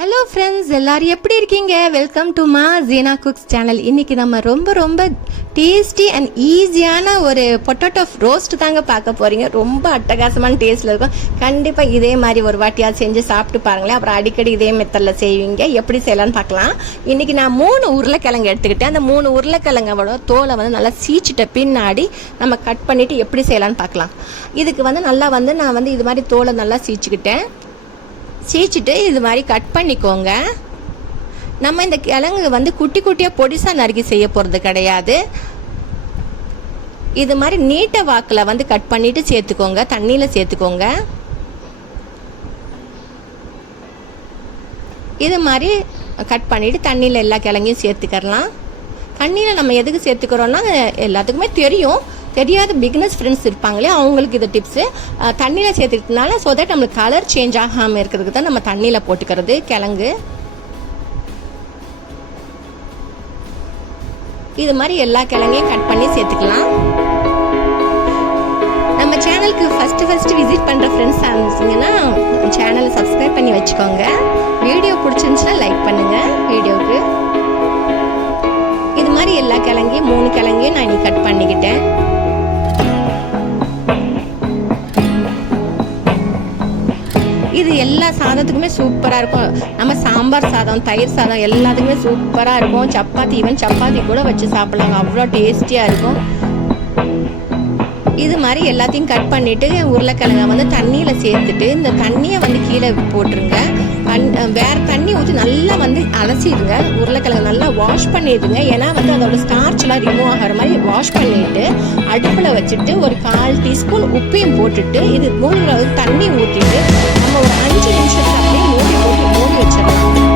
Hello friends எல்லாரும் எப்படி இருக்கீங்க? வெல்கம் டு மா ஜீனா குக்ஸ் சேனல் இன்றைக்கி நம்ம ரொம்ப ரொம்ப டேஸ்டி அண்ட் ஈஸியான ஒரு பொட்டேட்டோ ரோஸ்ட் தாங்க பார்க்க போகிறீங்க ரொம்ப அட்டகாசமான டேஸ்ட்டில் இருக்கும். கண்டிப்பாக இதே மாதிரி ஒரு வாட்டியாக செஞ்சு சாப்பிட்டு பாருங்களேன். அப்புறம் அடிக்கடி இதே மெத்தடில் செய்வீங்க. எப்படி செய்யலாம்னு பார்க்கலாம். இன்றைக்கி நான் மூணு உருளைக்கிழங்கு எடுத்துக்கிட்டேன். அந்த மூணு உருளைக்கிழங்கோட தோலை வந்து நல்லா சீச்சிட்ட பின்னாடி நம்ம கட் பண்ணிவிட்டு எப்படி செய்யலாம்னு பார்க்கலாம். இதுக்கு வந்து நல்லா வந்து நான் வந்து இது மாதிரி தோலை நல்லா சீச்சிக்கிட்டேன். சீச்சிட்டு இது மாதிரி கட் பண்ணிக்கோங்க. நம்ம இந்த கிழங்கு வந்து குட்டி குட்டியாக பொடிசாக நறுக்கி செய்ய போகிறது கிடையாது. இது மாதிரி நீட்ட வாக்கில் வந்து கட் பண்ணிட்டு சேர்த்துக்கோங்க. தண்ணியில் சேர்த்துக்கோங்க. இது மாதிரி கட் பண்ணிவிட்டு தண்ணியில் எல்லா கிழங்கையும் சேர்த்துக்கறலாம். தண்ணியில் நம்ம எதுக்கு சேர்த்துக்கிறோன்னா எல்லாத்துக்குமே தெரியும். தெரியாத பிகினஸ் ஃப்ரெண்ட்ஸ் இருப்பாங்களே அவங்களுக்கு இது டிப்ஸு தண்ணியில் சேர்த்துக்கிட்டனால ஸோ தட் நம்மளுக்கு கலர் சேஞ்ச் ஆகாமல் இருக்கிறதுக்கு தான் நம்ம தண்ணியில் போட்டுக்கிறது. கிழங்கு. இது மாதிரி எல்லா கிழங்கையும் கட் பண்ணி சேர்த்துக்கலாம். நம்ம சேனலுக்கு ஃபஸ்ட்டு ஃபஸ்ட்டு விசிட் பண்ணுற ஃப்ரெண்ட்ஸ் இருந்துச்சிங்கன்னா சேனலை சப்ஸ்கிரைப் பண்ணி வச்சுக்கோங்க. வீடியோ பிடிச்சிருந்துச்சுன்னா லைக் பண்ணுங்கள் வீடியோவுக்கு. இது மாதிரி எல்லா கிழங்கையும் மூணு கிழங்கையும் நான் இன்னைக்கு கட் பண்ணிக்கிட்டேன். இது எல்லா சாதத்துக்குமே சூப்பராக இருக்கும். நம்ம சாம்பார் சாதம் தயிர் சாதம் எல்லாத்துக்குமே சூப்பராக இருக்கும். சப்பாத்தி ஈவன் சப்பாத்தி கூட வச்சு சாப்பிட்லாங்க. அவ்வளோ டேஸ்டியாக இருக்கும். இது மாதிரி எல்லாத்தையும் கட் பண்ணிட்டு உருளைக்கிழங்கை வந்து தண்ணியில் சேர்த்துட்டு இந்த தண்ணியை வந்து கீழே போட்டுருங்க. வேற தண்ணி ஊற்றி நல்லா வந்து அலசிடுங்க. உருளைக்கிழங்கு நல்லா வாஷ் பண்ணிடுங்க. ஏன்னா வந்து அதோட ஸ்டார்ச்லாம் ரிமூவ் ஆகிற மாதிரி வாஷ் பண்ணிட்டு அடுப்பில் வச்சுட்டு ஒரு கால் டீஸ்பூன் உப்பையும் போட்டுட்டு இது மூணு தண்ணி ஊற்றிட்டு நம்ம ஒரு அஞ்சு நிமிஷத்துக்கு அப்படியே மூடி போட்டு மூடி வச்சிடலாம்.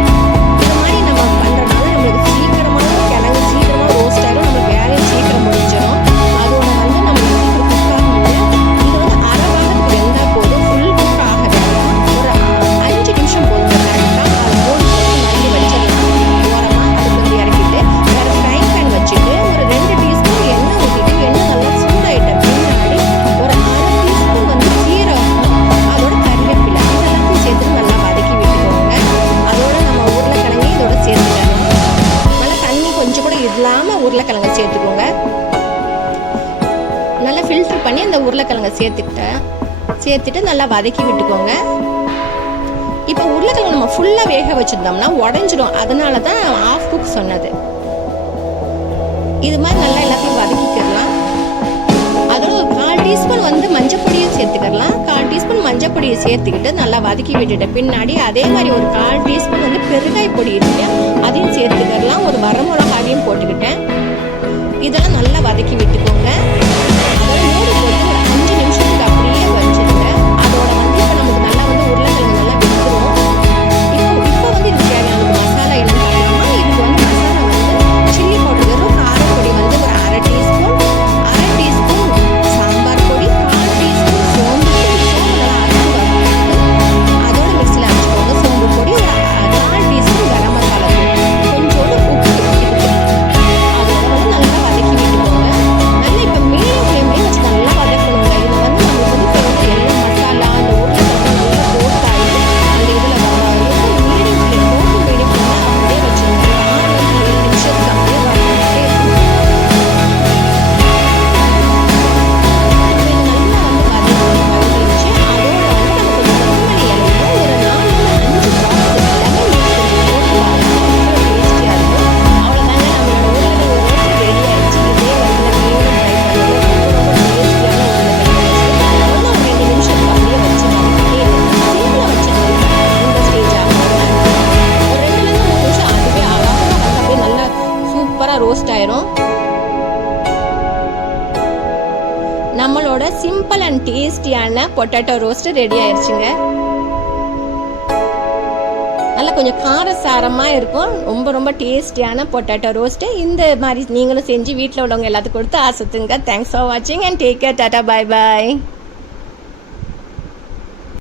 ஃபில்டர் பண்ணி அந்த உருளைக்கிழங்க சேர்த்துக்கிட்டேன். சேர்த்துட்டு நல்லா வதக்கி விட்டுக்கோங்க. இப்போ உருளைக்கிழங்கு நம்ம ஃபுல்லாக வேக வச்சுருந்தோம்னா உடஞ்சிடும் அதனால தான் ஆஃப் குக் சொன்னது. இது மாதிரி நல்லா எல்லாத்தையும் வதக்கிக்கிறலாம் அதோட ஒரு கால் டீஸ்பூன் வந்து மஞ்சள் பொடியும் சேர்த்துக்கலாம். கால் டீஸ்பூன் மஞ்சள் பொடியை சேர்த்துக்கிட்டு நல்லா வதக்கி விட்டுட்டு பின்னாடி அதே மாதிரி ஒரு கால் டீஸ்பூன் வந்து பெருங்காய் பொடி இருக்கு. அதையும் சேர்த்துக்கலாம். ஒரு வரமிளகாவையும் போட்டுக்கிட்டேன். இதெல்லாம் நல்லா ரோஸ்ட் ஆயிரும். நம்மளோட சிம்பிள் அண்ட் டேஸ்டியான பொட்டேட்டோ ரோஸ்ட் ரெடி ஆயிருச்சுங்க. நல்லா கொஞ்சம் காரசாரமாக இருக்கும். ரொம்ப ரொம்ப டேஸ்டியான பொட்டேட்டோ ரோஸ்ட்டு இந்த மாதிரி நீங்களும் செஞ்சு வீட்டில் உள்ளவங்க எல்லாத்துக்கும் கொடுத்து ஆசத்துங்க. தேங்க்ஸ் ஃபார் வாட்சிங் and take care tata bye bye